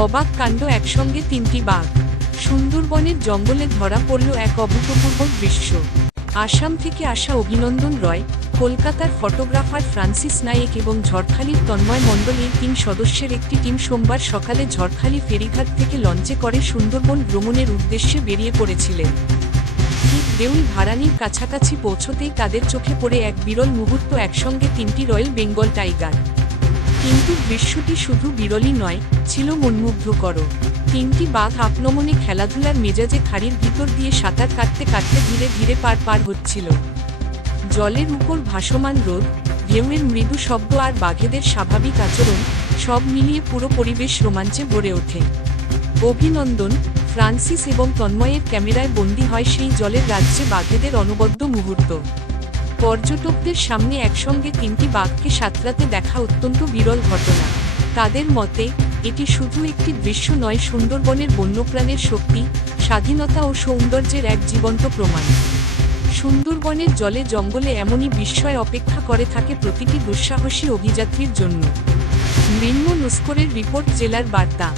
অবাক কাণ্ড একসঙ্গে তিনটি বাঘ। সুন্দরবনের জঙ্গলে ধরা পড়ল এক অভূতপূর্ব দৃশ্য। আসাম থেকে আসা অভিনন্দন রয়, কলকাতার ফটোগ্রাফার ফ্রান্সিস নায়েক এবং ঝড়খালির তন্ময় মণ্ডল এই তিন সদস্যের একটি টিম সোমবার সকালে ঝড়খালি ফেরিঘাট থেকে লঞ্চে করে সুন্দরবন ভ্রমণের উদ্দেশ্যে বেরিয়ে পড়েছিলেন। ঠিক দেউল ভাড়ানির কাছাকাছি পৌঁছতেই তাদের চোখে পড়ে এক বিরল মুহূর্ত একসঙ্গে তিনটি রয়্যাল বেঙ্গল টাইগার। কিন্তু দৃশ্যটি শুধু বিরলই নয়, ছিল মনমুগ্ধকর তিনটি বাঘ আপনমনে খেলাধুলার মেজাজে খাড়ির ভিতর দিয়ে সাঁতার কাটতে কাটতে ধীরে ধীরে পার পার হচ্ছিল। জলের উপর ভাসমান রোদ, ঢেউয়ের মৃদু শব্দ আর বাঘেদের স্বাভাবিক আচরণ, সব মিলিয়ে পুরো পরিবেশ রোমাঞ্চে ভরে ওঠে। অভিনন্দন, ফ্রান্সিস এবং তন্ময়ের ক্যামেরায় বন্দী হয় সেই জলের রাজ্যে বাঘেদের অনবদ্য মুহূর্ত। পর্যটকদের সামনে একসঙ্গে তিনটি বাঘকে সাঁতরাতে দেখা অত্যন্ত বিরল ঘটনা। তাদের মতে, এটি শুধু একটি দৃশ্য নয়, সুন্দরবনের বন্যপ্রাণের শক্তি, স্বাধীনতা ও সৌন্দর্যের এক জীবন্ত প্রমাণ। সুন্দরবনের জলে জঙ্গলে এমনই বিস্ময় অপেক্ষা করে থাকে প্রতিটি দুঃসাহসী অভিযাত্রীর জন্য। মৃন্ম নস্করের রিপোর্ট, জেলার বার্তা।